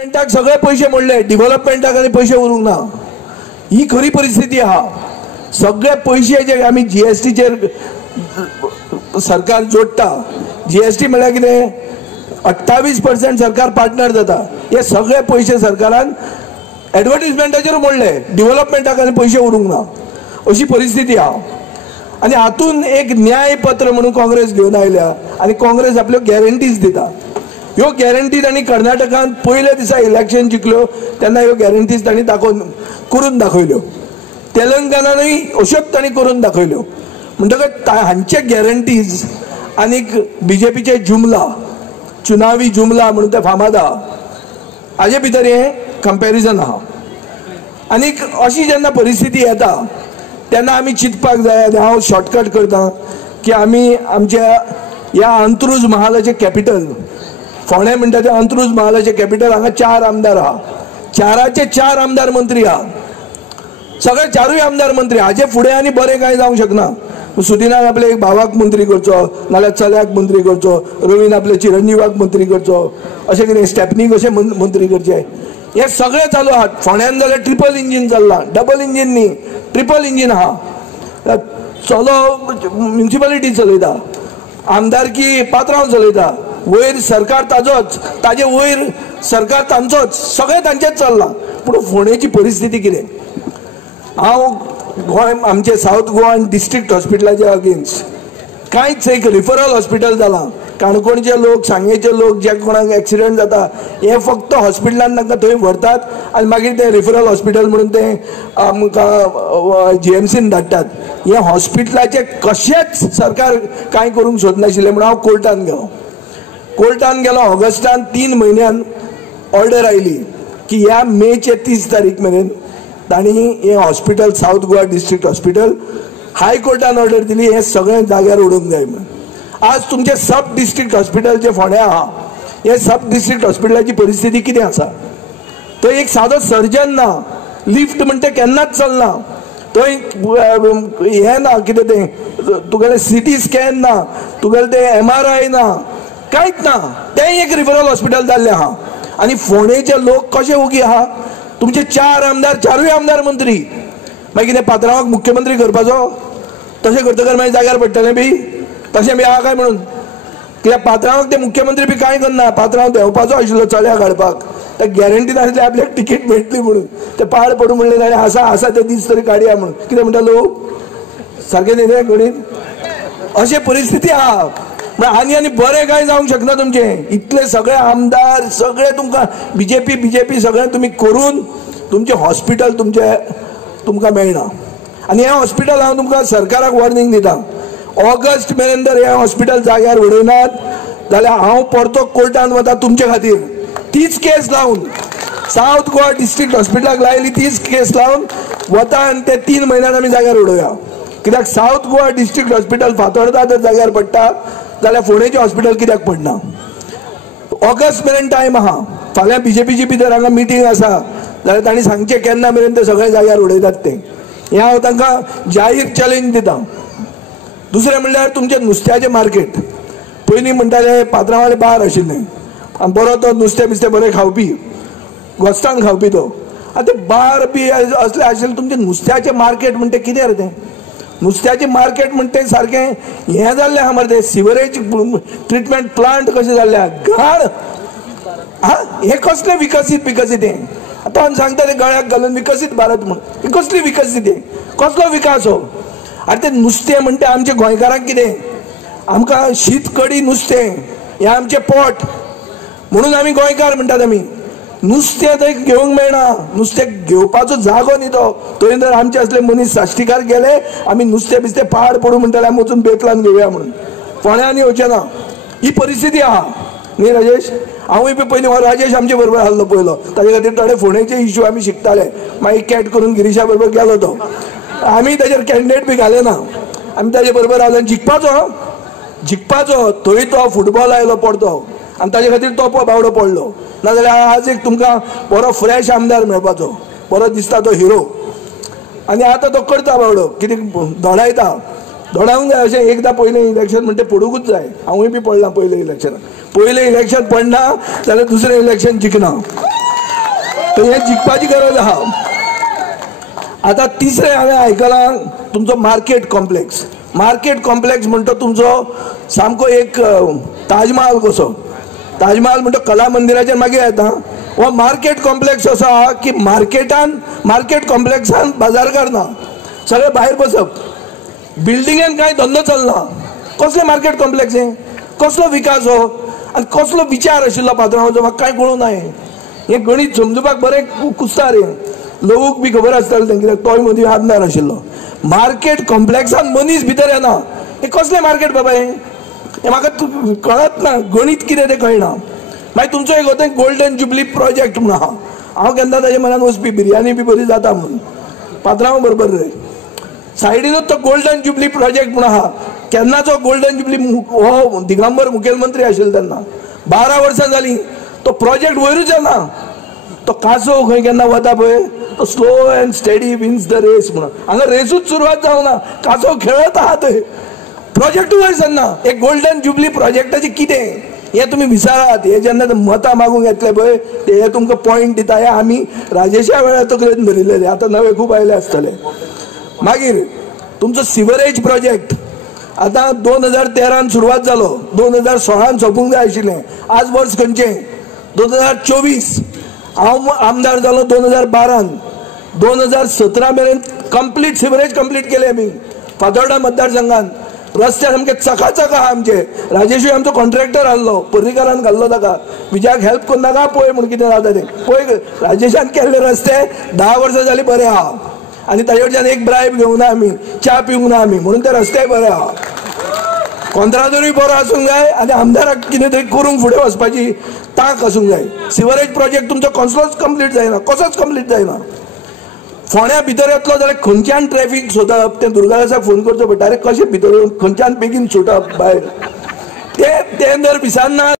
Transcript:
सगळे पैसे मोडले, डेव्हलपमेंटाक आनी पैसे उरूंक ना, ही खरी परिस्थिती आहा। सगळे पैसे जे आमी जीएसटीचेर सरकार जोडटा, जीएसटी म्हळ्यार कितें 28% सरकार पार्टनर जाता, हे सगळे पैसे सरकारान एडवर्टिजमेंटाचेर मोडले, डेव्हलपमेंटाक आनी पैसे उरूंक ना, अशी परिस्थिती आहा। आनी हातून एक न्याय पत्र म्हणून काँग्रेस घेवन आयल्या आनी काँग्रेस आपल्यो गॅरंटीज दिता। ह्यो गॅरंटी तांणी कर्नाटकान पयल्या दिसा इलेक्शन जिखल्यो तेन्ना ह्यो गॅरंटीज तांणी करून दाखयल्यो, तेलंगणानूय अश्योच तांणी करून दाखयल्यो। म्हणटकच हांचे गॅरंटीज आनीक बीजेपीचे जुमला, चुनावी जुमला म्हणून ते फामाद आहा, हाजे भितर हें कंपॅरिजन आहा। आनीक अशी जेन्ना परिस्थिती येता तेन्ना आमी चिंतपाक जाय, आनी हांव शॉर्टकट करता की आमी आमच्या ह्या अंत्रुज महालाचे कॅपिटल फोंडे म्हणटा ते अंत्रुज महालाचे कॅपिटल, हांगा 4 आमदार आहा, 4चे 4 आमदार मंत्री आहा, सगळे 4य आमदार मंत्री। हाजे फुडें आनी बरें कांय जावंक शकना। सुदिनान आपल्या एक भावाक मंत्री करचो, नाल्यार चल्याक मंत्री करचो, रवीन आपल्या चिरंजीवाक मंत्री करचो, अशें कितें स्टेपनीक अशें मंत्री करचे, हे सगळे चालू आहात। फोंड्यान जाल्यार ट्रिपल इंजीन चल्लां, डबल इंजीन न्ही, ट्रिपल इंजीन आहा। चलो म्युनिसिपालिटी चलयता, आमदारकी पात्रांव चलयता, वयर सरकार ताजोच, ताजे वयर सरकार तांचोच, सगळे तांचेच चल्लां। पूण फोंडेची परिस्थिती कितें? हांव गोंय आमचे सावथ गोवा डिस्ट्रिक्ट हॉस्पिटलाच्या अगेन्स्ट कांयच एक रिफरल हॉस्पिटल जालां। काणकोणचे लोक, सांगेचे लोक जे कोणाक एक्सिडेंट जाता हे फक्त हॉस्पिटलान तांकां थंय व्हरतात आनी मागीर ते रिफरल हॉस्पिटल म्हणून ते आमकां जीएमसीन धाडटात। हे हॉस्पिटलाचे कशेंच सरकार कांय करूंक सोदनाशिल्लें म्हणून हांव कोर्टान गेलो ऑगस्टान 3 म्हयन्यान ऑर्डर आयली की ह्या मेचे 30 तारीख मेरेन तांणी हे hospital South Goa district hospital हायकोर्टान ऑर्डर दिली हे सगळे जाग्यार उडोवंक जाय म्हणून। आज तुमचे सब डिस्ट्रिक्ट हॉस्पिटल जे फोंड्या आहा, हे सब डिस्ट्रिक्ट हॉस्पिटलाची परिस्थिती कितें आसा? थंय एक सादो सर्जन ना, लिफ्ट म्हणटा ते केन्नाच चलना, थंय हे ना, कितें तें तुगेलें सीटी स्कॅन ना, तुगेलें ते MRI ना, कांयच ना, तें एक रिफरल हॉस्पिटल जाल्लें आहा। आनी फोंडेचे लोक कशे ओगी आहा? तुमचे 4 आमदार, 4य आमदार मंत्री, मागीर कितें पात्रांवाक मुख्यमंत्री करपाचो? तशें करतकर मागीर जाग्यार पडटलें बी, तशें बी आहा काय म्हणून? कित्याक पात्रांवाक ते मुख्यमंत्री बी कांय करना, पात्रांव देंवपाचो आशिल्लो चल्याक हाडपाक, ते गॅरंटी नासली आपल्याक तिकीट मेळटली म्हणून, ते पाड पडूं म्हणलें ताणें आसा ते दीस तरी काडया म्हणून। कितें म्हणटा लोक? सारकें न्ही तें गणीत? अशें परिस्थिती आहा। आनी बरें कांय जावंक शकना तुमचें। इतले सगळे आमदार, सगळे तुमकां बीजेपी सगळें तुमी करून तुमचें हॉस्पिटल तुमकां मेळना। आनी हें हॉस्पिटल हांव तुमकां सरकाराक वॉर्निंग दिता, ऑगस्ट मेरेन जर हें हॉस्पिटल जाग्यार उडयनात जाल्यार हांव परतो कोर्टान वता तुमचे खातीर, तीच केस लावन सावथ गोवा डिस्ट्रिक्ट हॉस्पिटलाक लायली, तीच केस लावन वता आनी ते 3 म्हयन्यान आमी जाग्यार उडोवया। कित्याक south Goa district hospital Fatorda जर जाग्यार पडटा जाल्यार फोंडेचें हॉस्पिटल कित्याक पडना? ऑगस्ट मेरेन टायम आहा। फाल्यां बीजेपीची भितर हांगा मिटींग आसा जाल्यार तांणी सांगचें केन्ना मेरेन ते सगळे जाग्यार उडयतात तें, हें हांव तांकां जाहीर चॅलेंज दिता। दुसरें म्हणल्यार तुमचें नुस्त्याचें मार्केट, पयलीं म्हणटाले पात्रांवाले बार आशिल्ले आनी बरो तो नुस्तें बिस्तें बरें खावपी, घोस्तान खावपी तो, आतां ते बार बी असले आशिल्ले, तुमचें नुस्त्याचें मार्केट म्हणटा तें कितें रे तें? नुस्त्याचें मार्केट म्हणटा तें सारकें हें जाल्लें आहा मरे, तें सिवरेज ट्रिटमेंट प्लांट कशें जाल्लें आहा, घाण। हें कसलें विकसीत हें? आतां हांव सांगता तें गळ्याक घालून विकसीत भारत म्हणून, ही कसली विकसीत हें? कसलो विकास हो? आरे तें नुस्तें म्हणटा आमच्या गोंयकारांक कितें? आमकां शीत कडी नुस्तें हें आमचें पोट म्हणून आमी गोंयकार म्हणटात। आमी नुस्तें थंय घेवंक मेळना, नुस्तें घेवपाचो जागो न्ही तो, थंय जर आमचे असले मनीस साश्टीकार गेले आमी नुस्तें बिस्तें पाड पडूं म्हणटाले आमी वचून बेतलान घेवया म्हणून, फोंड्यान येवचें ना, ही परिस्थिती आहा न्ही राजेश? हांवूय बी पयलीं राजेश आमचे बरोबर आसलो पयलो, ताजे खातीर थोडे फोंडेचे इश्यू आमी शिकताले, मागीर कॅट करून गिरीशा बरोबर गेलो तो, आमी ताजेर कॅन्डिडेट बी घालेना, आमी ताजे बरोबर आसलो जिखपाचो थंय तो फुटबॉल आयलो पडतो आनी ताजे खातीर तो बावडो पडलो। नाजाल्यार आज एक तुमकां बरो फ्रेश आमदार मेळपाचो, बरो दिसता तो हिरो, आनी आतां तो करता बावडो, कितें धोडावंक जाय अशें। एकदां पयलें इलेक्शन म्हणटा पडूंकूच जाय, हांवूय बी पडलां पयलें इलेक्शनाक, पयलें इलेक्शन पडना जाल्यार दुसरें इलेक्शन जिखना। तर हे जिखपाची गरज आहा. आता तिसरें हांवें आयकलां तुमचो मार्केट कॉम्प्लेक्स. मार्केट कॉम्प्लेक्स म्हणटा तुमचो सामको एक ताजमहल कसो. ताजमहल म्हणटा कला मंदिराचेर मागीर येता. हो मार्केट कॉम्प्लेक्स असो आहा की मार्केट कॉम्प्लेक्सान बाजारकार ना, सगळे भायर बसप. बिल्डिंगेन कांय धंदो चलना. कसलें मार्केट कॉम्प्लेक्स हें? कसलो विकास हो आनी कसलो विचार आशिल्लो पात्रांवाचो म्हाका कांय कळूं ना. हें गणीत समजुपाक बरें कुस्तार. हें लोक बी खबर आसतालें तेंगे, तोय मदीं आमदार आशिल्लो. मार्केट कॉम्प्लेक्सान मनीस भितर येना. हें कसलें मार्केट बाबा हें? म्हाका कळत ना. गणीत कितें तें कळना. मागीर तुमचो एक होते गोल्डन जुबली प्रोजेक्ट म्हणून आहा. हांव केन्ना ताजे मनान वचपी बिर्याणी बी बरी जाता म्हणून पात्रांव बरोबर रे. सायडीनूच तो गोल्डन जुबली प्रोजेक्ट म्हणून आहा. केन्नाचो गोल्डन जुबली हो दिगंबर मुखेलमंत्री आशिल्लो तेन्ना 12 वर्सां जालीं तो प्रोजेक्ट वयरूच येना. तो कासो खंय केन्ना वता पळय तो slow and steady wins the race म्हणून. हांगा रेसूच सुरवात जावना. कासो खेळत आहा थंय. प्रोजेक्ट वयर सरना. एक गोल्डन जुबली प्रोजेक्टाचें कितें हे तुमी विचारात. हे जेन्ना मतां मागूंक येतले पळय ते तुमकां पॉयंट दिता. हे आमी राजेशा वेळार तकलेन धरिल्ले. आतां नवे खूब आयले आसतले. मागीर तुमचो सिवरेज प्रोजेक्ट आतां 2013 सुरवात जालो. 2016 सोंपूंक जाय आशिल्लें. आज वर्स खंयचें? 2024. हांव आमदार जालो 2012. 2017 मेरेन कंप्लीट सिवरेज कंप्लीट केले आमी फातोर्डा मतदारसंघात. रस्ते सामके चकाचक आहा आमचे. राजेशूय आमचो कॉन्ट्रॅक्टर आहलो. पर्रीकारान घाल्लो ताका. विजयाक हेल्प करनाका पळय म्हूण कितें जाता तें पळय. राजेशान केल्ले रस्ते 10 वर्सां जालीं बरे आहा आनी ताजे कडच्यान एक ब्रायब घेवंक ना आमी, च्या पिवंक ना आमी म्हणून ते रस्ते बरे आहा. कंत्राटरूय बरो आसूंक जाय आनी आमदाराक कितें तरी करूंक फुडें वचपाची तांक आसूंक जाय. सिवरेज प्रोजेक्ट तुमचो कसलोच कंप्लीट जायना. कसोच कंप्लीट जायना. फोंड्या भितर येतलो जाल्यार खंयच्यान ट्रॅफिक सोदप तें दुर्गादासाक फोन करचो पडटा. अरे कशें भितर खंयच्यान बेगीन सुटप भायर. तें जर विचारना